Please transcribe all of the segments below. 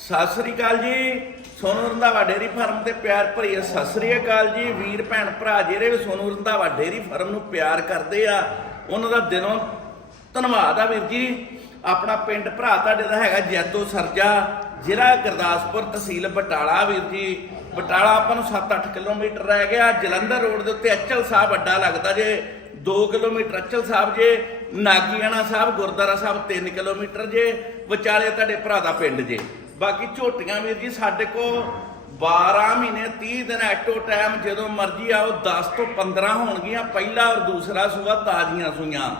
ਸਤਿ ਸ੍ਰੀ ਅਕਾਲ ਜੀ। Sonu Randhawa dairy farm ਤੇ ਪਿਆਰ ਭਰੀ ਸਤਿ ਸ੍ਰੀ ਅਕਾਲ ਜੀ। ਵੀਰ, ਭੈਣ, ਭਰਾ ਜਿਹੜੇ ਵੀ ਸੋਨੂ ਰੰਧਾਵਾ ਡੇਰੀ ਫਾਰਮ ਨੂੰ ਪਿਆਰ ਕਰਦੇ ਆ, ਉਹਨਾਂ ਦਾ ਦਿਲੋਂ ਧੰਨਵਾਦ ਆ ਵੀਰ ਜੀ। ਆਪਣਾ ਪਿੰਡ ਭਰਾ ਤੁਹਾਡੇ ਦਾ ਹੈਗਾ ਜੈਤੋ ਸਰਜਾ, ਜ਼ਿਲ੍ਹਾ ਗੁਰਦਾਸਪੁਰ ਤਹਿਸੀਲ ਬਟਾਲਾ ਵੀਰ ਜੀ। ਬਟਾਲਾ ਆਪਾਂ ਨੂੰ 7-8 ਕਿਲੋਮੀਟਰ ਰਹਿ ਗਿਆ। ਜਲੰਧਰ ਰੋਡ ਦੇ ਉੱਤੇ ਅਚਲ ਸਾਹਿਬ ਅੱਡਾ ਲੱਗਦਾ ਜੇ। 2 ਕਿਲੋਮੀਟਰ ਅਚਲ ਸਾਹਿਬ ਜੇ। ਨਾਗੀਆਣਾ ਸਾਹਿਬ, ਗੁਰਦੁਆਰਾ ਸਾਹਿਬ 3 ਕਿਲੋਮੀਟਰ ਜੇ। ਵਿਚਾਲੇ ਤੁਹਾਡੇ ਭਰਾ ਦਾ ਪਿੰਡ ਜੇ। ਬਾਕੀ ਝੋਟੀਆਂ ਵੀਰ ਜੀ, ਸਾਡੇ ਕੋ 12 ਮਹੀਨੇ 30 ਦਿਨ ਐਟੋ ਟਾਈਮ ਜਦੋਂ ਮਰਜ਼ੀ ਆਓ 10 ਤੋਂ 15 ਹੋਣਗੀਆਂ, ਪਹਿਲਾ ਔਰ ਦੂਸਰਾ ਸੂਆ ਤਾਜ਼ੀਆਂ ਸੂਈਆਂ।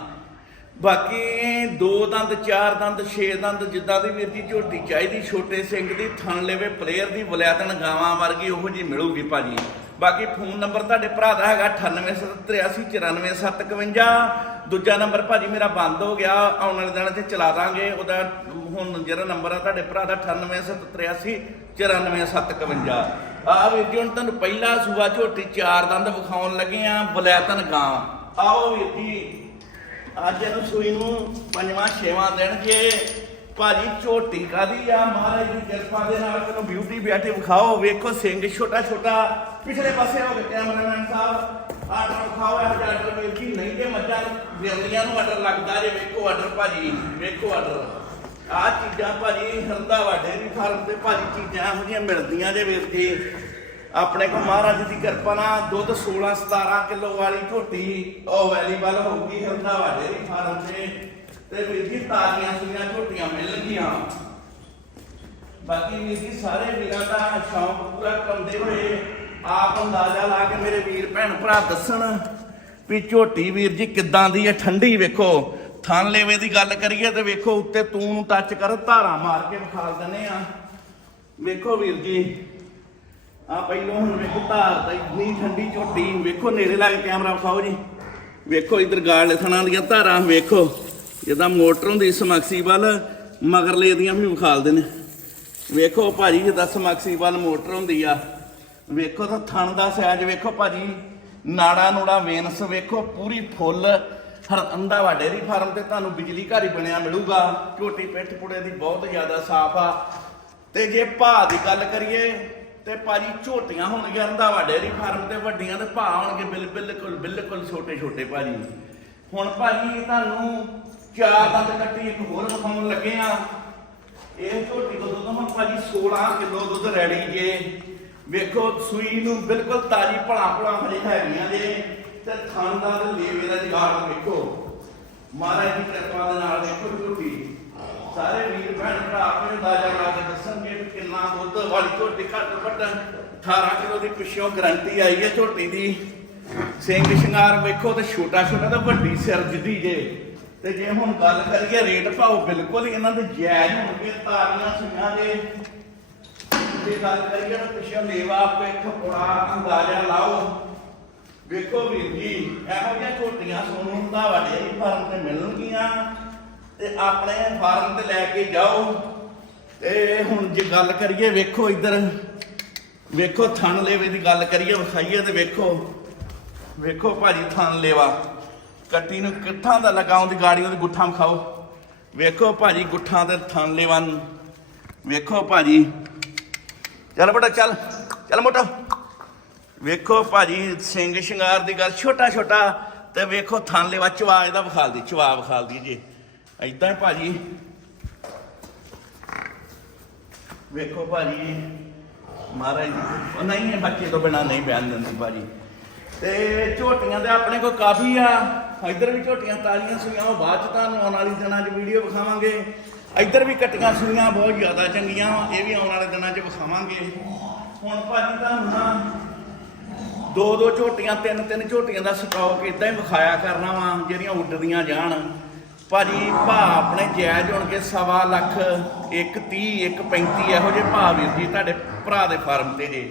ਬਾਕੀ ਦੋ ਦੰਦ, ਚਾਰ ਦੰਦ, ਛੇ ਦੰਦ, ਜਿੱਦਾਂ ਦੀ ਵੀਰ ਜੀ ਝੋਟੀ ਚਾਹੀਦੀ, ਛੋਟੇ ਸਿੰਘ ਦੀ, ਥਣ ਲੈਵੇ ਪਲੇਅਰ ਦੀ ਬਲਿਆਤਨ ਗਾਵਾਂ ਵਰਗੀ ਉਹੋ ਜੀ ਮਿਲੂਗੀ ਭਾਜੀ। ਬਾਕੀ ਫੋਨ ਨੰਬਰ ਤੁਹਾਡੇ ਭਰਾ ਦਾ ਹੈਗਾ 9883949751 ਦੂਜਾ ਨੰਬਰ ਭਾਜੀ ਮੇਰਾ ਬੰਦ ਹੋ ਗਿਆ, ਆਉਣ ਵਾਲੇ ਦਿਨਾਂ 'ਚ ਚਲਾ ਦਾਂਗੇ। ਉਹਦਾ ਹੁਣ ਜਿਹੜਾ ਨੰਬਰ ਆ ਤੁਹਾਡੇ ਭਰਾ ਦਾ 9883949751 ਆ ਵੀਰ ਜੀ, ਹੁਣ ਤੁਹਾਨੂੰ ਪਹਿਲਾ ਸੂਆ ਝੋਟੀ ਚਾਰ ਦੰਦ ਵਿਖਾਉਣ ਲੱਗੇ ਆ, ਬਲੈਤਨ ਗਾਂ ਆਓ ਵੀਰ ਜੀ, ਅੱਜ ਇਹਨੂੰ ਸੂਈ ਨੂੰ ਪੰਜਵਾਂ, ਛੇਵਾਂ ਦਿਨ ਜੇ ਭਾਜੀ, ਝੋਟੀ ਕਾਦੀ ਆ? ਮਹਾਰਾਜ ਦੀ ਕਿਰਪਾ ਦੇ ਨਾਲ ਤੈਨੂੰ ਬਿਊਟੀ ਬੈਠੇ ਵਿਖਾਓ। ਵੇਖੋ ਸਿੰਘ ਛੋਟਾ ਛੋਟਾ ਪਿਛਲੇ ਪਾਸੇ ਹੋ ਗਿਆ ਕੈਮਰਾਮੈਨ ਸਾਹਿਬ। ਆਰਡਰ ਵਿਖਾਓ ਇਹ ਆਰਡਰ ਵੀਰ ਜੀ ਨਹੀਂ ਤੇ ਮੱਝਾਂ ਵਿਰਲੀਆਂ ਨੂੰ ਆਰਡਰ ਲੱਗਦਾ ਜੇ ਵੇਖੋ ਆਰਡਰ ਭਾਜੀ, ਵੇਖੋ ਆਰਡਰ ਆ ਚੀਜ਼ਾਂ ਭਾਜੀ ਹਰਦਾਵਾ ਡੇਰੀ ਫਾਰਮ ਤੇ ਭਾਜੀ ਚੀਜ਼ਾਂ ਇਹੋ ਜਿਹੀਆਂ ਮਿਲਦੀਆਂ ਜੇ ਵੀਰ ਜੀ। ਆਪਣੇ ਕੋ ਮਹਾਰਾਜ ਦੀ ਕਿਰਪਾ ਨਾਲ ਦੁੱਧ 16 17 ਕਿਲੋ ਵਾਲੀ ਝੋਟੀ ਉਹ ਵੈਲੀਬਲ ਹੋਊਗੀ ਹਰਦਾਵਾ ਡੇਰੀ ਫਾਰਮ ਤੇ। ਤੇ ਵੀਰ ਜੀ ਤਾਜ਼ੀਆਂ ਸੁਈਆਂ ਝੋਟੀਆਂ ਮਿਲਣਗੀਆਂ। ਬਾਕੀ ਵੀਰ ਜੀ ਸਾਰੇ ਵੀਰਾਂ ਦਾ ਸ਼ੌਂਕ ਪੂਰਾ ਕਰਦੇ ਹੋਏ ਆਪ ਅੰਦਾਜ਼ਾ ਲਾ ਕੇ ਮੇਰੇ ਵੀਰ ਭੈਣ ਭਰਾ ਦੱਸਣ ਵੀ ਝੋਟੀ ਵੀਰ ਜੀ ਕਿੱਦਾਂ ਦੀ ਹੈ, ਠੰਡੀ ਵੇਖੋ। ਥਣ ਲੇਵੇ ਦੀ ਗੱਲ ਕਰੀਏ ਤੇ ਵੇਖੋ ਉੱਤੇ ਤੂੰ ਨੂੰ ਟੱਚ ਕਰ, ਧਾਰਾਂ ਮਾਰ ਕੇ ਵਿਖਾਲ ਦਿੰਨੇ ਆ। ਵੇਖੋ ਵੀਰ ਜੀ, ਆ ਪਹਿਲੋਂ ਹੁਣ ਵੇਖੋ ਧਾਰ ਤਾਂ ਇੰਨੀ ਠੰਡੀ ਝੋਟੀ, ਵੇਖੋ ਨੇੜੇ ਲਾ ਕੇ ਕੈਮਰਾ ਵਿਖਾਓ ਜੀ। ਵੇਖੋ ਇਧਰ ਗਾਲ ਥਣਾ ਦੀਆਂ ਧਾਰਾਂ, ਵੇਖੋ। ਜਿੱਦਾਂ ਮੋਟਰ ਹੁੰਦੀ ਸਮਕਸੀ ਵੱਲ ਮਗਰਲੇ ਦੀਆਂ ਵੀ ਵਿਖਾਲਦੇ ਨੇ। ਵੇਖੋ ਭਾਜੀ, ਜਿੱਦਾਂ ਸਮਕਸੀ ਵੱਲ ਮੋਟਰ ਹੁੰਦੀ ਆ। ਵੇਖੋ ਤਾਂ ਥਣ ਦਾ ਸਾਈਜ਼ ਵੇਖੋ ਭਾਜੀ, ਨਾੜਾ ਨੂੜਾ ਵੇਨਸ ਵੇਖੋ ਪੂਰੀ ਫੁੱਲ ਹਰੰਦਾ ਡੇਰੀ ਫਾਰਮ ਤੇ ਤੁਹਾਨੂੰ ਬਿਜਲੀ ਘਰ ਹੀ ਬਣਿਆ ਮਿਲੂਗਾ। ਝੋਟੀ ਪਿੱਠ ਪੁੜੇ ਦੀ ਬਹੁਤ ਜ਼ਿਆਦਾ ਸਾਫ਼ ਆ। ਤੇ ਜੇ ਭਾਅ ਦੀ ਗੱਲ ਕਰੀਏ, ਤੇ ਭਾਜੀ ਝੋਟੀਆਂ ਹੋਣਗੀਆਂ ਰੰਧਾਵਾ ਡੇਅਰੀ ਫਾਰਮ ਤੇ, ਵੱਡੀਆਂ ਤੇ ਭਾਅ ਹੋਣਗੇ ਬਿਲ ਬਿਲਕੁਲ ਬਿਲਕੁਲ ਛੋਟੇ ਛੋਟੇ ਭਾਜੀ। ਹੁਣ ਭਾਜੀ, ਤੁਹਾਨੂੰ ਚਾਰ ਦੰਦ ਕੱਟੀ, ਇੱਕ ਹੋਰ ਵਿਖਾਉਣ ਲੱਗੇ ਆ। ਇਹ ਝੋਟੀ ਦਾ ਦੁੱਧ ਹੁਣ ਭਾਜੀ 16 ਕਿਲੋ ਦੁੱਧ ਰੈਡੀ ਜੇ। ਵੇਖੋ, ਸੂਈ ਨੂੰ ਬਿਲਕੁਲ ਤਾਜੀ ਭਲਾ ਭਲਾ ਹਜੇ ਹੈਗੀਆਂ ਜੇ ਤੇ ਥਣ ਦਾ ਤੇ ਲੇਵੇ ਦਾ ਜਗਾੜ ਵੇਖੋ। ਮਹਾਰਾਜ ਦੀ ਕਿਰਪਾ ਦੇ ਨਾਲ ਵੇਖੋ ਝੋਟੀ। ਸਾਰੇ ਵੀਰ, ਭੈਣ, ਭਰਾ ਆਪਣੇ ਅੰਦਾਜ਼ਾ ਲਾ ਕੇ ਦੱਸਣਗੇ ਕਿੰਨਾ ਦੁੱਧ ਵਾਲੀ ਝੋਟੀ ਘੱਟ ਵੱਟ 18 ਕਿਲੋ ਦੀ ਪਿੱਛੋਂ ਗਰੰਟੀ ਆਈ ਹੈ ਝੋਟੀ ਦੀ। ਸਿੰਘ ਸ਼ਿੰਗਾਰ ਵੇਖੋ ਤੇ ਛੋਟਾ ਛੋਟਾ ਤਾਂ ਵੱਡੀ ਸਿਰ ਜਿੱਦੀ ਜੇ। ਤੇ ਜੇ ਹੁਣ ਗੱਲ ਕਰੀਏ ਰੇਟ ਭਾਓ, ਬਿਲਕੁਲ ਇਹਨਾਂ ਦੇ ਜਾਇਜ਼ ਹੋਣਗੇ ਤਾਰੀਆਂ ਸੁਈਆਂ ਦੇ। ਜੇ ਗੱਲ ਕਰੀਏ ਤਾਂ ਪਿੱਛੋਂ ਲੇਵਾ ਪਿੱਠ ਪੁੜਾ ਅੰਦਾਜ਼ਾ ਲਾਓ। ਵੇਖੋ ਵੀਰ ਜੀ, ਇਹੋ ਜਿਹੀਆਂ ਝੋਟੀਆਂ ਸੋਨੂੰ ਹੁੰਦਾ ਵੱਡੇ ਫਾਰਮ ਤੇ ਮਿਲਣਗੀਆਂ। ਤੇ ਆਪਣੇ ਫਾਰਮ ਤੇ ਲੈ ਕੇ ਜਾਓ। ਤੇ ਹੁਣ ਜੇ ਗੱਲ ਕਰੀਏ, ਵੇਖੋ ਇੱਧਰ। ਵੇਖੋ ਥਣ ਲੇਵੇ ਦੀ ਗੱਲ ਕਰੀਏ, ਵਿਖਾਈਏ ਤੇ ਵੇਖੋ। ਵੇਖੋ ਭਾਜੀ ਥਣ ਲੇਵਾ। ਕੱਟੀ ਨੂੰ ਕਿੱਥਾਂ ਦਾ ਲਗਾਉਂ ਦੀ ਗਾੜੀਆਂ ਦੀ ਗੁੱਠਾਂ ਖਾਓ ਵੇਖੋ ਭਾਜੀ ਗੁੱਠਾਂ ਤੇ ਥਣ ਲੇਵਾ ਨੂੰ। ਵੇਖੋ ਭਾਜੀ। ਚੱਲ ਬੇਟਾ, ਚੱਲ। ਚੱਲ ਮੋਟਾ। ਵੇਖੋ ਭਾਜੀ ਸਿੰਘ ਸ਼ਿੰਗਾਰ ਦੀ ਗੱਲ ਛੋਟਾ ਛੋਟਾ ਤੇ ਵੇਖੋ ਥਣ ਲੇਵਾ ਚਵਾ ਇਹਦਾ ਵਿਖਾਲ ਦੀ, ਚਵਾ ਵਿਖਾਲ ਦੀ ਜੀ। ਐਦਾਂ ਭਾਜੀ। ਵੇਖੋ ਭਾਜੀ। ਮਹਾਰਾਜ ਜੀ, ਉਹ ਨਹੀਂ ਬੱਚੇ ਤੋਂ ਬਿਨਾ ਨਹੀਂ ਬਿਆਨ ਦਿੰਦੀ ਭਾਜੀ। ਤੇ ਝੋਟੀਆਂ ਦੇ ਆਪਣੇ ਕੋਲ ਕਾਫੀ ਆ। ਇੱਧਰ ਵੀ ਝੋਟੀਆਂ ਤਾਲੀਆਂ ਸੂਈਆਂ ਉਹ ਬਾਅਦ ਚ ਤੁਹਾਨੂੰ ਆਉਣ ਵਾਲੀ ਦਿਨਾਂ 'ਚ ਵੀਡੀਓ ਵਿਖਾਵਾਂਗੇ। ਇੱਧਰ ਵੀ ਕੱਟੀਆਂ ਸੂਈਆਂ ਬਹੁਤ ਜ਼ਿਆਦਾ ਚੰਗੀਆਂ ਵਾਂ, ਇਹ ਵੀ ਆਉਣ ਵਾਲੇ ਦਿਨਾਂ 'ਚ ਵਿਖਾਵਾਂਗੇ। ਹੁਣ ਭਾਜੀ ਤੁਹਾਨੂੰ ਨਾ ਦੋ ਦੋ ਝੋਟੀਆਂ ਤਿੰਨ ਤਿੰਨ ਝੋਟੀਆਂ ਦਾ ਸਟਾਕ ਇਦਾਂ ਹੀ ਵਿਖਾਇਆ ਕਰਨਾ ਵਾ ਜਿਹੜੀਆਂ ਉੱਡਦੀਆਂ ਜਾਣ। ਭਾਜੀ ਭਾ ਆਪਣੇ ਜਾਇਜ਼ ਹੋਣਗੇ ਸਵਾ ਲੱਖ 130 135 ਇਹੋ ਜਿਹੇ ਭਾ ਵੀਰ ਜੀ ਤੁਹਾਡੇ ਭਰਾ ਦੇ ਫਾਰਮ ਤੇ ਜੇ।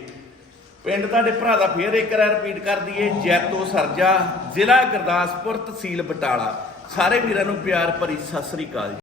ਪਿੰਡ ਤੁਹਾਡੇ ਭਰਾ ਦਾ ਫੇਰ ਇੱਕ ਵਾਰ ਰਿਪੀਟ ਕਰ ਦਈਏ, ਜੈਤੋ ਸਰਜਾ, ਜ਼ਿਲ੍ਹਾ ਗੁਰਦਾਸਪੁਰ ਤਹਿਸੀਲ ਬਟਾਲਾ। ਸਾਰੇ ਵੀਰਾਂ ਨੂੰ ਪਿਆਰ ਭਰੀ ਸਤਿ ਸ੍ਰੀ ਅਕਾਲ ਜੀ।